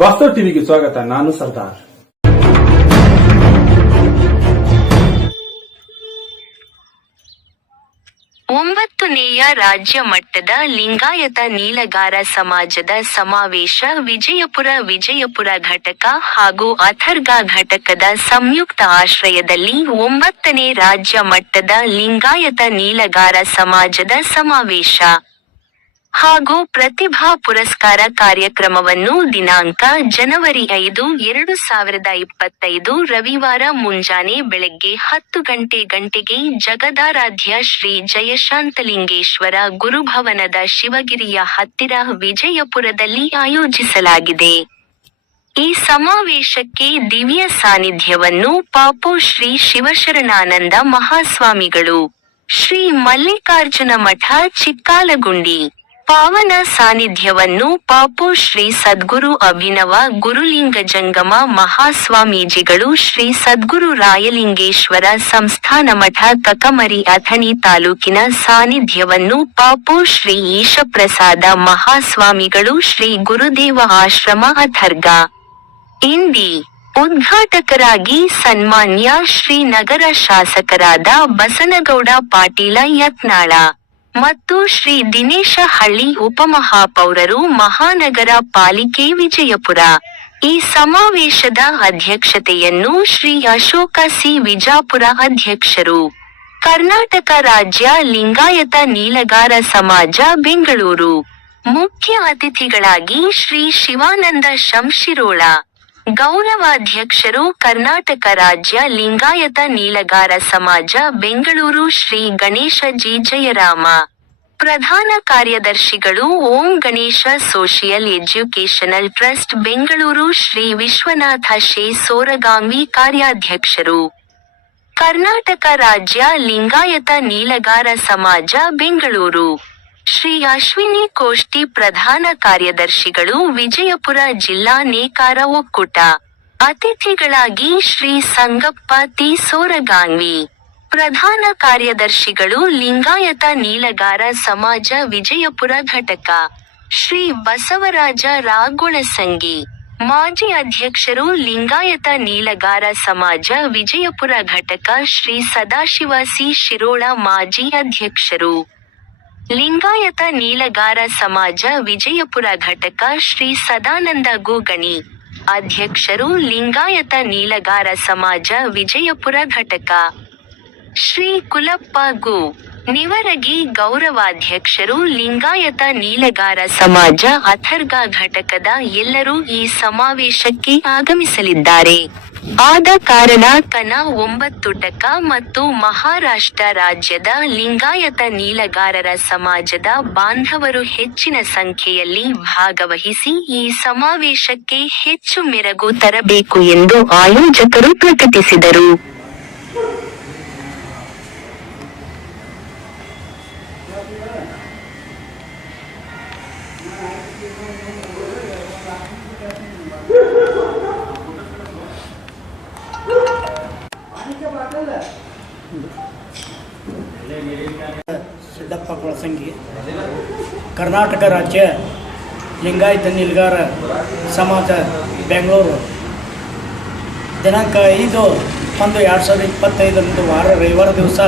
ವಾಸ್ತವ ಟಿವಿಗೆ ಸ್ವಾಗತ, ನಾನು ಸರ್ದಾರ್. ಒಂಬತ್ತನೆಯ ರಾಜ್ಯ ಮಟ್ಟದ ಲಿಂಗಾಯತ ನೀಲಗಾರ ಸಮಾಜದ ಸಮಾವೇಶ ವಿಜಯಪುರ ವಿಜಯಪುರ ಘಟಕ ಹಾಗೂ ಅಥರ್ಗಾ ಘಟಕದ ಸಂಯುಕ್ತ ಆಶ್ರಯದಲ್ಲಿ ಒಂಬತ್ತನೇ ರಾಜ್ಯ ಮಟ್ಟದ ಲಿಂಗಾಯತ ನೀಲಗಾರ ಸಮಾಜದ ಸಮಾವೇಶ. ಹಾಗೂ ಪ್ರತಿಭಾ ಪುರಸ್ಕಾರ ಕಾರ್ಯಕ್ರಮವನ್ನು ದಿನಾಂಕ ಜನವರಿ ಐದು, ಎರಡು ಸಾವಿರದ ಇಪ್ಪತ್ತೈದು ರವಿವಾರ ಮುಂಜಾನೆ ಬೆಳಗ್ಗೆ ಹತ್ತು ಗಂಟೆ ಗಂಟೆಗೆ ಜಗದಾರಾಧ್ಯ ಶ್ರೀ ಜಯಶಾಂತಲಿಂಗೇಶ್ವರ ಗುರುಭವನದ ಶಿವಗಿರಿಯ ಹತ್ತಿರ ವಿಜಯಪುರದಲ್ಲಿ ಆಯೋಜಿಸಲಾಗಿದೆ. ಈ ಸಮಾವೇಶಕ್ಕೆ ದಿವ್ಯ ಸಾನ್ನಿಧ್ಯವನ್ನು ಪಾಪು ಶ್ರೀ ಶಿವಶರಣಾನಂದ ಮಹಾಸ್ವಾಮಿಗಳು ಶ್ರೀ ಮಲ್ಲಿಕಾರ್ಜುನ ಮಠ ಚಿಕ್ಕಾಲಗುಂಡಿ ಪಾವನ ಸಾನ್ನಿಧ್ಯವನ್ನು ಪಾಪು ಶ್ರೀ ಸದ್ಗುರು ಅಭಿನವ ಗುರುಲಿಂಗ ಜಂಗಮ ಮಹಾಸ್ವಾಮೀಜಿಗಳು ಶ್ರೀ ಸದ್ಗುರು ರಾಯಲಿಂಗೇಶ್ವರ ಸಂಸ್ಥಾನ ಮಠ ಕಕಮರಿ ಅಥಣಿ ತಾಲೂಕಿನ ಸಾನ್ನಿಧ್ಯವನ್ನು ಪಾಪು ಶ್ರೀ ಈಶಪ್ರಸಾದ ಮಹಾಸ್ವಾಮಿಗಳು ಶ್ರೀ ಗುರುದೇವ ಆಶ್ರಮ ಅಥರ್ಗ. ಇಂದಿ ಉದ್ಘಾಟಕರಾಗಿ ಸನ್ಮಾನ್ಯ ಶ್ರೀ ನಗರ ಶಾಸಕರಾದ ಬಸನಗೌಡ ಪಾಟೀಲ ಯತ್ನಾಳ. ಮತ್ತು ಶ್ರೀ ದಿನೇಶ ಹಳ್ಳಿ ಉಪಮಹಾಪೌರರು ಮಹಾನಗರ ಪಾಲಿಕೆ ವಿಜಯಪುರ. ಈ ಸಮಾವೇಶದ ಅಧ್ಯಕ್ಷತೆಯನ್ನು ಶ್ರೀ ಅಶೋಕ ಸಿ. ವಿಜಾಪುರ ಅಧ್ಯಕ್ಷರು. ಕರ್ನಾಟಕ ರಾಜ್ಯ ಲಿಂಗಾಯತ ನೀಲಗಾರ ಸಮಾಜ ಬೆಂಗಳೂರು. ಮುಖ್ಯ ಅತಿಥಿಗಳಾಗಿ ಶ್ರೀ ಶಿವಾನಂದ ಶಂಶಿರೋಳ. ಗೌರವಾಧ್ಯಕ್ಷರು ಕರ್ನಾಟಕ ರಾಜ್ಯ ಲಿಂಗಾಯತ ನೀಲಗಾರ ಸಮಾಜ, ಬೆಂಗಳೂರು ಶ್ರೀ ಗಣೇಶ ಜಿ ಜಯರಾಮ. ಪ್ರಧಾನ ಕಾರ್ಯದರ್ಶಿಗಳು Om Ganesha social educational trust, Bengaluru Shri Vishwanatha ಶೇ ಸೋರಗಾಂವಿ ಕಾರ್ಯಾಧ್ಯಕ್ಷರು. ಕರ್ನಾಟಕ ರಾಜ್ಯ ಲಿಂಗಾಯತ ನೀಲಗಾರ ಸಮಾಜ, ಬೆಂಗಳೂರು. ಶ್ರೀ ಅಶ್ವಿನಿ ಕೋಷ್ಟಿ ಪ್ರಧಾನ ಕಾರ್ಯದರ್ಶಿಗಳು ವಿಜಯಪುರ ಜಿಲ್ಲಾ ನೇಕಾರ ಒಕ್ಕೂಟ. ಅತಿಥಿಗಳಾಗಿ ಶ್ರೀ ಸಂಗಪ್ಪ ತಿ ಸೋರಗಾಂವಿ ಪ್ರಧಾನ ಕಾರ್ಯದರ್ಶಿಗಳು ಲಿಂಗಾಯತ ನೀಲಗಾರ ಸಮಾಜ ವಿಜಯಪುರ ಘಟಕ. ಶ್ರೀ ಬಸವರಾಜ ರಾಗುಣಸಂಗಿ ಮಾಜಿ ಅಧ್ಯಕ್ಷರು ಲಿಂಗಾಯತ ನೀಲಗಾರ ಸಮಾಜ ವಿಜಯಪುರ ಘಟಕ ಶ್ರೀ ಸದಾಶಿವಾಸಿ ಶಿರೋಳ ಮಾಜಿ ಅಧ್ಯಕ್ಷರು. ಲಿಂಗಾಯತ ನೀಲಗಾರ ಸಮಾಜ ವಿಜಯಪುರ ಘಟಕ ಶ್ರೀ ಸದಾನಂದ ಗೋಗಣಿ. ಅಧ್ಯಕ್ಷರು ಲಿಂಗಾಯತ ನೀಲಗಾರ ಸಮಾಜ ವಿಜಯಪುರ ಘಟಕ. ಶ್ರೀ ಕುಲಪ್ಪ ಗು. ನಿವರಗಿ ಗೌರವಾಧ್ಯಕ್ಷರು ಲಿಂಗಾಯತ ನೀಲಗಾರ ಸಮಾಜ ಅಥರ್ಗಾ ಘಟಕದ ಎಲ್ಲರೂ ಈ ಸಮಾವೇಶಕ್ಕೆ ಆಗಮಿಸಲಿದ್ದಾರೆ. ಆದ ಕಾರಣ ತನ ಒಂಬತ್ತು ಟಕ ಮತ್ತು ಮಹಾರಾಷ್ಟ್ರ ರಾಜ್ಯದ ಲಿಂಗಾಯತ ನೀಲಗಾರರ ಸಮಾಜದ ಬಾಂಧವರು ಹೆಚ್ಚಿನ ಸಂಖ್ಯೆಯಲ್ಲಿ ಭಾಗವಹಿಸಿ ಈ ಸಮಾವೇಶಕ್ಕೆ ಹೆಚ್ಚು ಮೆರಗು ತರಬೇಕು ಎಂದು ಆಯೋಜಕರು ಪ್ರಕಟಿಸಿದರು. ಸಿದ್ದಪ್ಪ ಕೊಳಸಂಗಿ ಕರ್ನಾಟಕ ರಾಜ್ಯ ಲಿಂಗಾಯತ ನಿಲ್ಗಾರ ಸಮಾಜ ಬೆಂಗಳೂರು. ದಿನಾಂಕ ಐದು ಒಂದು ಎರಡು ಸಾವಿರದ ಇಪ್ಪತ್ತೈದರಂದು ವಾರ ರವಿವಾರ ದಿವಸ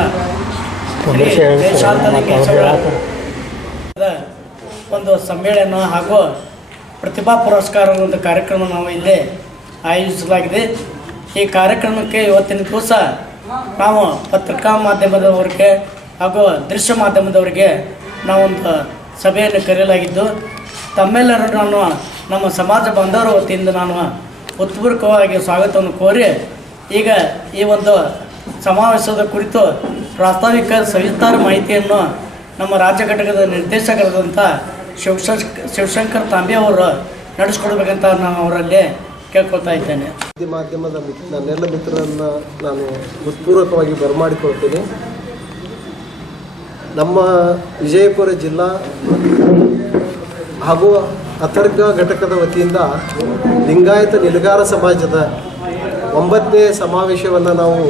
ಒಂದು ಸಮ್ಮೇಳನ ಹಾಗೂ ಪ್ರತಿಭಾ ಪುರಸ್ಕಾರ ಒಂದು ಕಾರ್ಯಕ್ರಮ ನಾವು ಇಲ್ಲಿ ಆಯೋಜಿಸಲಾಗಿದೆ. ಈ ಕಾರ್ಯಕ್ರಮಕ್ಕೆ ಇವತ್ತಿನ ದಿವಸ ನಾವು ಪತ್ರಿಕಾ ಮಾಧ್ಯಮದವರಿಗೆ ಹಾಗೂ ದೃಶ್ಯ ಮಾಧ್ಯಮದವರಿಗೆ ನಾವೊಂದು ಸಭೆಯನ್ನು ಕರೆಯಲಾಗಿದ್ದು ತಮ್ಮೆಲ್ಲರೂ ನಾನು ನಮ್ಮ ಸಮಾಜ ಬಾಂಧವರ ವತಿಯಿಂದ ನಾನು ಉತ್ಪೂರ್ವಕವಾಗಿ ಸ್ವಾಗತವನ್ನು ಕೋರಿ, ಈಗ ಈ ಒಂದು ಸಮಾವೇಶದ ಕುರಿತು ಪ್ರಾಸ್ತಾವಿಕ ಸವಿಸ್ತಾರ ಮಾಹಿತಿಯನ್ನು ನಮ್ಮ ರಾಜ್ಯ ಘಟಕದ ನಿರ್ದೇಶಕರಾದಂಥ ಶಿವಶ ಶಿವಶಂಕರ್ ತಾಂಬೆ ಅವರು ನಡೆಸ್ಕೊಡ್ಬೇಕಂತ ನಾನು ಅವರಲ್ಲಿ ಕೇಳ್ಕೊಳ್ತಾ ಇದ್ದೇನೆ. ಮಾಧ್ಯಮದ ನನ್ನೆಲ್ಲ ಮಿತ್ರರನ್ನು ನಾನು ಉತ್ಪೂರ್ವಕವಾಗಿ ಬರಮಾಡಿಕೊಳ್ತೇನೆ. ನಮ್ಮ ವಿಜಯಪುರ ಜಿಲ್ಲಾ ಹಾಗೂ ಅಥರ್ಗ ಘಟಕದ ವತಿಯಿಂದ ಲಿಂಗಾಯತ ನಿಲಗಾರ ಸಮಾಜದ ಒಂಬತ್ತನೇ ಸಮಾವೇಶವನ್ನು ನಾವು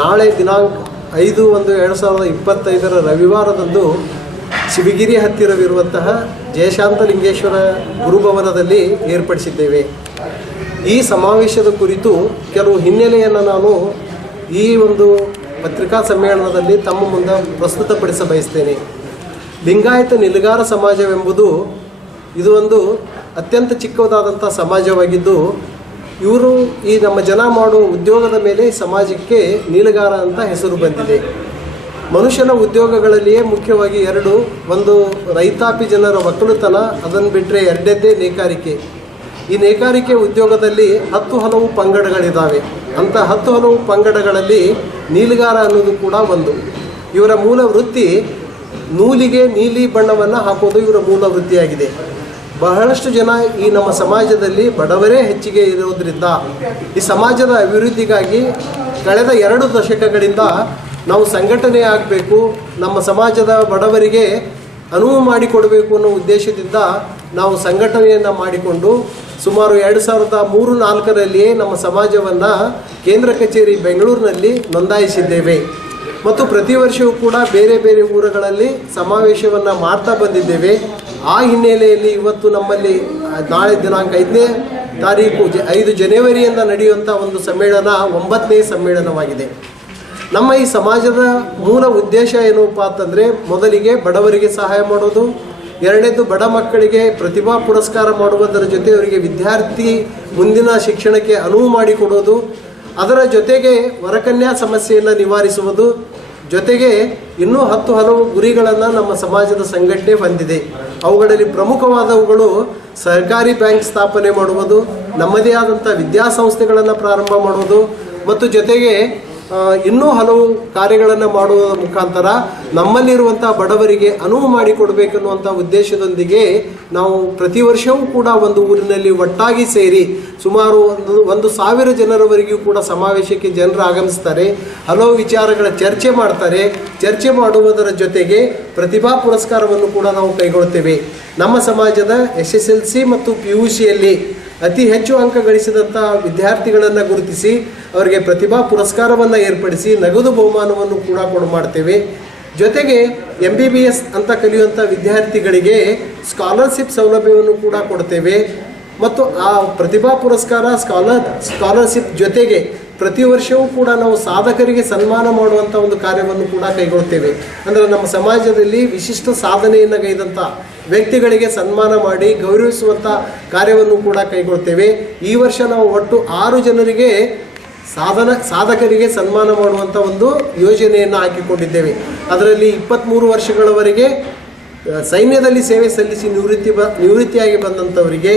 ನಾಳೆ ದಿನಾಂಕ ಐದು ಒಂದು ಎರಡು ಸಾವಿರದ ಇಪ್ಪತ್ತೈದರ ರವಿವಾರದಂದು ಶಿವಗಿರಿ ಹತ್ತಿರವಿರುವಂತಹ ಜಯಶಾಂತಲಿಂಗೇಶ್ವರ ಗುರುಭವನದಲ್ಲಿ ಏರ್ಪಡಿಸಿದ್ದೇವೆ. ಈ ಸಮಾವೇಶದ ಕುರಿತು ಕೆಲವು ಹಿನ್ನೆಲೆಯನ್ನು ನಾನು ಈ ಒಂದು ಪತ್ರಿಕಾ ಸಮ್ಮೇಳನದಲ್ಲಿ ತಮ್ಮ ಮುಂದೆ ಪ್ರಸ್ತುತಪಡಿಸ ಬಯಸ್ತೇನೆ. ಲಿಂಗಾಯತ ನಿಲುಗಾರ ಸಮಾಜವೆಂಬುದು ಇದು ಒಂದು ಅತ್ಯಂತ ಚಿಕ್ಕದಾದಂಥ ಸಮಾಜವಾಗಿದ್ದು, ಇವರು ಈ ನಮ್ಮ ಜನ ಮಾಡುವ ಉದ್ಯೋಗದ ಮೇಲೆ ಸಮಾಜಕ್ಕೆ ನೀಲಗಾರ ಅಂತ ಹೆಸರು ಬಂದಿದೆ. ಮನುಷ್ಯನ ಉದ್ಯೋಗಗಳಲ್ಲಿಯೇ ಮುಖ್ಯವಾಗಿ ಎರಡು, ಒಂದು ರೈತಾಪಿ ಜನರ ಒಕ್ಕಲುತನ ಅದನ್ನು ಬಿಟ್ಟರೆ ಎರಡದ್ದೇ ನೇಕಾರಿಕೆ. ಈ ನೇಕಾರಿಕೆ ಉದ್ಯೋಗದಲ್ಲಿ ಹತ್ತು ಹಲವು ಪಂಗಡಗಳಿದ್ದಾವೆ ಅಂಥ ಹತ್ತು ಹಲವು ಪಂಗಡಗಳಲ್ಲಿ ನೀಲಿಗಾರ ಅನ್ನೋದು ಕೂಡ ಒಂದು. ಇವರ ಮೂಲ ವೃತ್ತಿ ನೂಲಿಗೆ ನೀಲಿ ಬಣ್ಣವನ್ನು ಹಾಕೋದು ಇವರ ಮೂಲ ವೃತ್ತಿಯಾಗಿದೆ. ಬಹಳಷ್ಟು ಜನ ಈ ನಮ್ಮ ಸಮಾಜದಲ್ಲಿ ಬಡವರೇ ಹೆಚ್ಚಿಗೆ ಇರೋದ್ರಿಂದ ಈ ಸಮಾಜದ ಅಭಿವೃದ್ಧಿಗಾಗಿ ಕಳೆದ ಎರಡು ದಶಕಗಳಿಂದ ನಾವು ಸಂಘಟನೆ ಆಗಬೇಕು. ನಮ್ಮ ಸಮಾಜದ ಬಡವರಿಗೆ ಅನುವು ಮಾಡಿಕೊಡಬೇಕು ಅನ್ನೋ ಉದ್ದೇಶದಿಂದ ನಾವು ಸಂಘಟನೆಯನ್ನು ಮಾಡಿಕೊಂಡು ಸುಮಾರು ಎರಡು ಸಾವಿರದ ಮೂರು ನಾಲ್ಕರಲ್ಲಿಯೇ ನಮ್ಮ ಸಮಾಜವನ್ನು ಕೇಂದ್ರ ಕಚೇರಿ ಬೆಂಗಳೂರಿನಲ್ಲಿ ನೋಂದಾಯಿಸಿದ್ದೇವೆ. ಮತ್ತು ಪ್ರತಿ ವರ್ಷವೂ ಕೂಡ ಬೇರೆ ಬೇರೆ ಊರುಗಳಲ್ಲಿ ಸಮಾವೇಶವನ್ನು ಮಾಡ್ತಾ ಬಂದಿದ್ದೇವೆ. ಆ ಹಿನ್ನೆಲೆಯಲ್ಲಿ ಇವತ್ತು ನಮ್ಮಲ್ಲಿ ನಾಳೆ ದಿನಾಂಕ ಐದನೇ ತಾರೀಕು ಜ, ಐದು ಜನವರಿಯಿಂದ ನಡೆಯುವಂಥ ಒಂದು ಸಮ್ಮೇಳನ ಒಂಬತ್ತನೇ ಸಮ್ಮೇಳನವಾಗಿದೆ. ನಮ್ಮ ಈ ಸಮಾಜದ ಮೂಲ ಉದ್ದೇಶ ಏನಪ್ಪ ಅಂತಂದರೆ ಮೊದಲಿಗೆ ಬಡವರಿಗೆ ಸಹಾಯ ಮಾಡೋದು, ಎರಡನೇದು ಬಡ ಮಕ್ಕಳಿಗೆ ಪ್ರತಿಭಾ ಪುರಸ್ಕಾರ ಮಾಡುವುದರ ಜೊತೆ ಅವರಿಗೆ ವಿದ್ಯಾರ್ಥಿ ಮುಂದಿನ ಶಿಕ್ಷಣಕ್ಕೆ ಅನುವು ಮಾಡಿಕೊಡೋದು ಅದರ ಜೊತೆಗೆ ವರಕನ್ಯಾ ಸಮಸ್ಯೆಯನ್ನು ನಿವಾರಿಸುವುದು, ಜೊತೆಗೆ ಇನ್ನೂ ಹತ್ತು ಹಲವು ಗುರಿಗಳನ್ನು ನಮ್ಮ ಸಮಾಜದ ಸಂಘಟನೆ ಹೊಂದಿದೆ. ಅವುಗಳಲ್ಲಿ ಪ್ರಮುಖವಾದವುಗಳು ಸರ್ಕಾರಿ ಬ್ಯಾಂಕ್ ಸ್ಥಾಪನೆ ಮಾಡುವುದು, ನಮ್ಮದೇ ಆದಂಥ ವಿದ್ಯಾಸಂಸ್ಥೆಗಳನ್ನು ಪ್ರಾರಂಭ ಮಾಡುವುದು, ಮತ್ತು ಜೊತೆಗೆ ಇನ್ನೂ ಹಲವು ಕಾರ್ಯಗಳನ್ನು ಮಾಡುವ ಮುಖಾಂತರ ನಮ್ಮಲ್ಲಿರುವಂಥ ಬಡವರಿಗೆ ಅನುವು ಮಾಡಿಕೊಡ್ಬೇಕನ್ನುವಂಥ ಉದ್ದೇಶದೊಂದಿಗೆ ನಾವು ಪ್ರತಿ ವರ್ಷವೂ ಕೂಡ ಒಂದು ಊರಿನಲ್ಲಿ ಒಟ್ಟಾಗಿ ಸೇರಿ ಸುಮಾರು ಒಂದು ಒಂದು ಸಾವಿರ ಜನರವರೆಗೂ ಕೂಡ ಸಮಾವೇಶಕ್ಕೆ ಜನರು ಆಗಮಿಸ್ತಾರೆ. ಹಲವು ವಿಚಾರಗಳ ಚರ್ಚೆ ಮಾಡ್ತಾರೆ. ಚರ್ಚೆ ಮಾಡುವುದರ ಜೊತೆಗೆ ಪ್ರತಿಭಾ ಪುರಸ್ಕಾರವನ್ನು ಕೂಡ ನಾವು ಕೈಗೊಳ್ತೇವೆ. ನಮ್ಮ ಸಮಾಜದ ಎಸ್ ಎಸ್ ಎಲ್ ಸಿ ಮತ್ತು ಪಿ ಯು ಸಿಯಲ್ಲಿ ಅತಿ ಹೆಚ್ಚು ಅಂಕ ಗಳಿಸಿದಂಥ ವಿದ್ಯಾರ್ಥಿಗಳನ್ನು ಗುರುತಿಸಿ ಅವರಿಗೆ ಪ್ರತಿಭಾ ಪುರಸ್ಕಾರವನ್ನು ಏರ್ಪಡಿಸಿ ನಗದು ಬಹುಮಾನವನ್ನು ಕೂಡ ಕೊಡು ಮಾಡ್ತೇವೆ. ಜೊತೆಗೆ ಎಂ ಬಿ ಬಿ ಎಸ್ ಅಂತ ಕಲಿಯುವಂಥ ವಿದ್ಯಾರ್ಥಿಗಳಿಗೆ ಸ್ಕಾಲರ್ಶಿಪ್ ಸೌಲಭ್ಯವನ್ನು ಕೂಡ ಕೊಡ್ತೇವೆ. ಮತ್ತು ಆ ಪ್ರತಿಭಾ ಪುರಸ್ಕಾರ ಸ್ಕಾಲರ್ ಸ್ಕಾಲರ್ಶಿಪ್ ಜೊತೆಗೆ ಪ್ರತಿ ವರ್ಷವೂ ಕೂಡ ನಾವು ಸಾಧಕರಿಗೆ ಸನ್ಮಾನ ಮಾಡುವಂಥ ಒಂದು ಕಾರ್ಯವನ್ನು ಕೂಡ ಕೈಗೊಳ್ತೇವೆ. ಅಂದರೆ ನಮ್ಮ ಸಮಾಜದಲ್ಲಿ ವಿಶಿಷ್ಟ ಸಾಧನೆಯನ್ನು ಗೈದಂಥ ವ್ಯಕ್ತಿಗಳಿಗೆ ಸನ್ಮಾನ ಮಾಡಿ ಗೌರವಿಸುವಂಥ ಕಾರ್ಯವನ್ನು ಕೂಡ ಕೈಗೊಳ್ತೇವೆ. ಈ ವರ್ಷ ನಾವು ಒಟ್ಟು ಆರು ಜನರಿಗೆ ಸಾಧನ, ಸಾಧಕರಿಗೆ ಸನ್ಮಾನ ಮಾಡುವಂಥ ಒಂದು ಯೋಜನೆಯನ್ನು ಹಾಕಿಕೊಂಡಿದ್ದೇವೆ. ಅದರಲ್ಲಿ ಇಪ್ಪತ್ತ್ಮೂರು ವರ್ಷಗಳವರೆಗೆ ಸೈನ್ಯದಲ್ಲಿ ಸೇವೆ ಸಲ್ಲಿಸಿ ನಿವೃತ್ತಿ ಬ, ನಿವೃತ್ತಿಯಾಗಿ ಬಂದಂಥವರಿಗೆ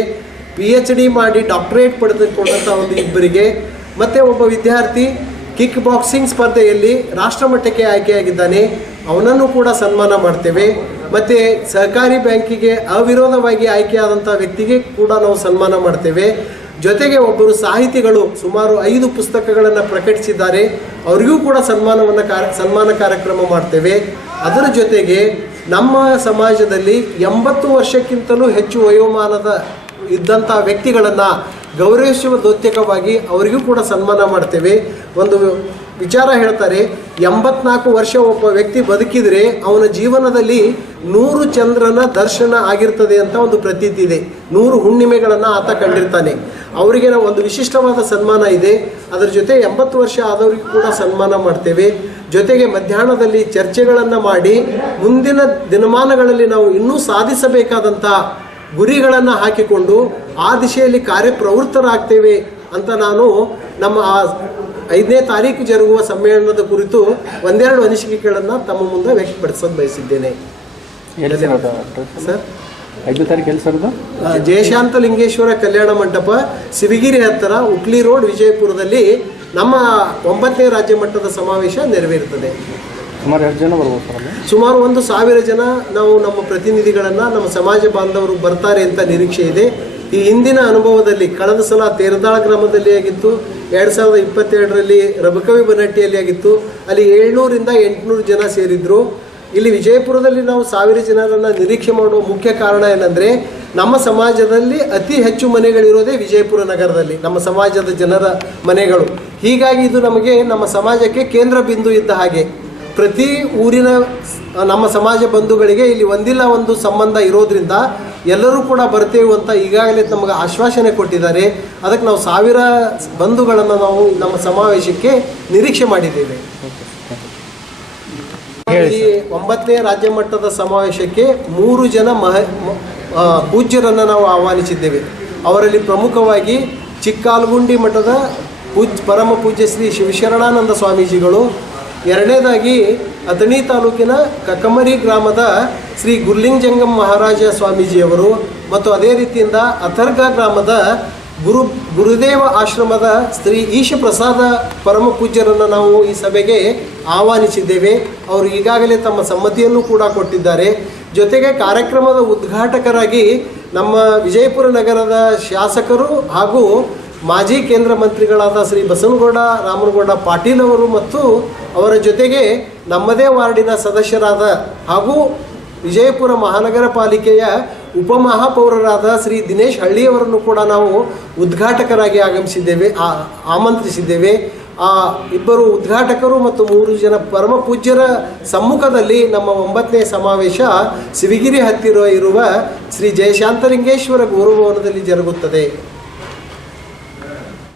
ಪಿ ಎಚ್ ಡಿ ಮಾಡಿ ಡಾಕ್ಟರೇಟ್ ಪಡೆದುಕೊಂಡಂಥ ಒಂದು ಇಬ್ಬರಿಗೆ, ಮತ್ತು ಒಬ್ಬ ವಿದ್ಯಾರ್ಥಿ ಕಿಕ್ ಬಾಕ್ಸಿಂಗ್ ಸ್ಪರ್ಧೆಯಲ್ಲಿ ರಾಷ್ಟ್ರಮಟ್ಟಕ್ಕೆ ಆಯ್ಕೆಯಾಗಿದ್ದಾನೆ. ಅವನನ್ನು ಕೂಡ ಸನ್ಮಾನ ಮಾಡ್ತೇವೆ. ಮತ್ತು ಸಹಕಾರಿ ಬ್ಯಾಂಕಿಗೆ ಅವಿರೋಧವಾಗಿ ಆಯ್ಕೆಯಾದಂಥ ವ್ಯಕ್ತಿಗೆ ಕೂಡ ನಾವು ಸನ್ಮಾನ ಮಾಡ್ತೇವೆ. ಜೊತೆಗೆ ಒಬ್ಬರು ಸಾಹಿತಿಗಳು ಸುಮಾರು ಐದು ಪುಸ್ತಕಗಳನ್ನು ಪ್ರಕಟಿಸಿದ್ದಾರೆ. ಅವರಿಗೂ ಕೂಡ ಸನ್ಮಾನವನ್ನು ಕಾರ, ಸನ್ಮಾನ ಕಾರ್ಯಕ್ರಮ ಮಾಡ್ತೇವೆ. ಅದರ ಜೊತೆಗೆ ನಮ್ಮ ಸಮಾಜದಲ್ಲಿ ಎಂಬತ್ತು ವರ್ಷಕ್ಕಿಂತಲೂ ಹೆಚ್ಚು ವಯೋಮಾನದ ಇದ್ದಂಥ ವ್ಯಕ್ತಿಗಳನ್ನು ಗೌರವಿಸುವ ದೌತ್ಯಕವಾಗಿ ಅವರಿಗೂ ಕೂಡ ಸನ್ಮಾನ ಮಾಡ್ತೇವೆ. ಒಂದು ವಿಚಾರ ಹೇಳ್ತಾರೆ, ಎಂಬತ್ನಾಲ್ಕು ವರ್ಷ ಒಬ್ಬ ವ್ಯಕ್ತಿ ಬದುಕಿದರೆ ಅವನ ಜೀವನದಲ್ಲಿ ನೂರು ಚಂದ್ರನ ದರ್ಶನ ಆಗಿರ್ತದೆ ಅಂತ ಒಂದು ಪ್ರತೀತಿ ಇದೆ. ನೂರು ಹುಣ್ಣಿಮೆಗಳನ್ನು ಆತ ಕಂಡಿರ್ತಾನೆ. ಅವರಿಗೆ ನಾವು ಒಂದು ವಿಶಿಷ್ಟವಾದ ಸನ್ಮಾನ ಇದೆ. ಅದರ ಜೊತೆ ಎಂಬತ್ತು ವರ್ಷ ಆದವರಿಗೂ ಕೂಡ ಸನ್ಮಾನ ಮಾಡ್ತೇವೆ. ಜೊತೆಗೆ ಮಧ್ಯಾಹ್ನದಲ್ಲಿ ಚರ್ಚೆಗಳನ್ನು ಮಾಡಿ, ಮುಂದಿನ ದಿನಮಾನಗಳಲ್ಲಿ ನಾವು ಇನ್ನೂ ಸಾಧಿಸಬೇಕಾದಂಥ ಗುರಿಗಳನ್ನು ಹಾಕಿಕೊಂಡು ಆ ದಿಶೆಯಲ್ಲಿ ಕಾರ್ಯಪ್ರವೃತ್ತರಾಗ್ತೇವೆ ಅಂತ ನಾನು ನಮ್ಮ ಆ ಐದನೇ ತಾರೀಕು ಜರುಗುವ ಸಮ್ಮೇಳನದ ಕುರಿತು ಒಂದೆರಡು ಅನಿಸಿಕೆಗಳನ್ನು ತಮ್ಮ ಮುಂದೆ ವ್ಯಕ್ತಪಡಿಸೋದು ಬಯಸಿದ್ದೇನೆ. ಸರ್ ಐದನೇ ತಾರೀಕು ಎಲ್ಲಿ ಸರ್ ಜಯಶಾಂತ ಲಿಂಗೇಶ್ವರ ಕಲ್ಯಾಣ ಮಂಟಪ ಸಿರಿಗಿರಿ ಹತ್ತಿರ ಉಕ್ಲಿ ರೋಡ್ ವಿಜಯಪುರದಲ್ಲಿ ನಮ್ಮ ಒಂಬತ್ತನೇ ರಾಜ್ಯ ಮಟ್ಟದ ಸಮಾವೇಶ ನೆರವೇರುತ್ತದೆ. ಸುಮಾರು ಜನ ಬರ್ಬೋದು ಸರ್ ಸುಮಾರು ಒಂದು ಸಾವಿರ ಜನ ನಾವು ನಮ್ಮ ಪ್ರತಿನಿಧಿಗಳನ್ನು ನಮ್ಮ ಸಮಾಜ ಬಾಂಧವರು ಬರ್ತಾರೆ ಅಂತ ನಿರೀಕ್ಷೆ ಇದೆ. ಈ ಹಿಂದಿನ ಅನುಭವದಲ್ಲಿ ಕಳೆದ ಸಲ ತೇರದಾಳ ಗ್ರಾಮದಲ್ಲಿ ಆಗಿತ್ತು, ಎರಡು ಸಾವಿರದ ಇಪ್ಪತ್ತೆರಡರಲ್ಲಿ ರಬಕವಿ ಬನಟ್ಟಿಯಲ್ಲಿ ಆಗಿತ್ತು, ಅಲ್ಲಿ ಏಳ್ನೂರಿಂದ ಎಂಟುನೂರು ಜನ ಸೇರಿದ್ರು. ಇಲ್ಲಿ ವಿಜಯಪುರದಲ್ಲಿ ನಾವು ಸಾವಿರ ಜನರನ್ನು ನಿರೀಕ್ಷೆ ಮಾಡುವ ಮುಖ್ಯ ಕಾರಣ ಏನಂದರೆ, ನಮ್ಮ ಸಮಾಜದಲ್ಲಿ ಅತಿ ಹೆಚ್ಚು ಮನೆಗಳಿರೋದೇ ವಿಜಯಪುರ ನಗರದಲ್ಲಿ, ನಮ್ಮ ಸಮಾಜದ ಜನರ ಮನೆಗಳು. ಹೀಗಾಗಿ ಇದು ನಮಗೆ ನಮ್ಮ ಸಮಾಜಕ್ಕೆ ಕೇಂದ್ರ ಬಿಂದು ಇದ್ದ ಹಾಗೆ. ಪ್ರತಿ ಊರಿನ, ನಮ್ಮ ಸಮಾಜ ಬಂಧುಗಳಿಗೆ ಇಲ್ಲಿ ಒಂದಿಲ್ಲ ಒಂದು ಸಂಬಂಧ ಇರೋದ್ರಿಂದ ಎಲ್ಲರೂ ಕೂಡ ಬರ್ತೇವೆ ಅಂತ ಈಗಾಗಲೇ ನಮಗೆ ಆಶ್ವಾಸನೆ ಕೊಟ್ಟಿದ್ದಾರೆ. ಅದಕ್ಕೆ ನಾವು ಸಾವಿರ ಬಂಧುಗಳನ್ನು ನಾವು ನಮ್ಮ ಸಮಾವೇಶಕ್ಕೆ ನಿರೀಕ್ಷೆ ಮಾಡಿದ್ದೇವೆ. ಈ ಒಂಬತ್ತನೇ ರಾಜ್ಯ ಮಟ್ಟದ ಸಮಾವೇಶಕ್ಕೆ ಮೂರು ಜನ ಮಹ ಪೂಜ್ಯರನ್ನು ನಾವು ಆಹ್ವಾನಿಸಿದ್ದೇವೆ. ಅವರಲ್ಲಿ ಪ್ರಮುಖವಾಗಿ ಚಿಕ್ಕಾಲ್ಗುಂಡಿ ಮಠದ ಪೂಜ್ ಪರಮ ಪೂಜ್ಯ ಶ್ರೀ ಶಿವಶರಣಾನಂದ ಸ್ವಾಮೀಜಿಗಳು. ಎರಡನೇದಾಗಿ ಅಥಣಿ ತಾಲೂಕಿನ ಕಕಮರಿ ಗ್ರಾಮದ ಶ್ರೀ ಗುರ್ಲಿಂಗಜಂಗಂ ಮಹಾರಾಜ ಸ್ವಾಮೀಜಿಯವರು ಮತ್ತು ಅದೇ ರೀತಿಯಿಂದ ಅಥರ್ಗ ಗ್ರಾಮದ ಗುರು ಗುರುದೇವ ಆಶ್ರಮದ ಶ್ರೀ ಈಶ ಪ್ರಸಾದ ಪರಮ ಪೂಜ್ಯರನ್ನು ನಾವು ಈ ಸಭೆಗೆ ಆಹ್ವಾನಿಸಿದ್ದೇವೆ. ಅವರು ಈಗಾಗಲೇ ತಮ್ಮ ಸಮ್ಮತಿಯನ್ನು ಕೂಡ ಕೊಟ್ಟಿದ್ದಾರೆ. ಜೊತೆಗೆ ಕಾರ್ಯಕ್ರಮದ ಉದ್ಘಾಟಕರಾಗಿ ನಮ್ಮ ವಿಜಯಪುರ ನಗರದ ಶಾಸಕರು ಹಾಗೂ ಮಾಜಿ ಕೇಂದ್ರ ಮಂತ್ರಿಗಳಾದ ಶ್ರೀ ಬಸವನಗೌಡ ರಾಮನಗೌಡ ಪಾಟೀಲ್ ಅವರು ಮತ್ತು ಅವರ ಜೊತೆಗೆ ನಮ್ಮದೇ ವಾರ್ಡಿನ ಸದಸ್ಯರಾದ ಹಾಗೂ ವಿಜಯಪುರ ಮಹಾನಗರ ಪಾಲಿಕೆಯ ಉಪಮಹಾಪೌರರಾದ ಶ್ರೀ ದಿನೇಶ್ ಹಳ್ಳಿಯವರನ್ನು ಕೂಡ ನಾವು ಉದ್ಘಾಟಕರಾಗಿ ಆಗಮಿಸಿದ್ದೇವೆ ಆಮಂತ್ರಿಸಿದ್ದೇವೆ. ಆ ಇಬ್ಬರು ಉದ್ಘಾಟಕರು ಮತ್ತು ಮೂರು ಜನ ಪರಮ ಪೂಜ್ಯರ ಸಮ್ಮುಖದಲ್ಲಿ ನಮ್ಮ ಒಂಬತ್ತನೇ ಸಮಾವೇಶ ಸಿವಿಗಿರಿ ಹತ್ತಿರ ಇರುವ ಶ್ರೀ ಜಯಶಾಂತಲಿಂಗೇಶ್ವರ ಗೌರವವನದಲ್ಲಿ ಜರುಗುತ್ತದೆ.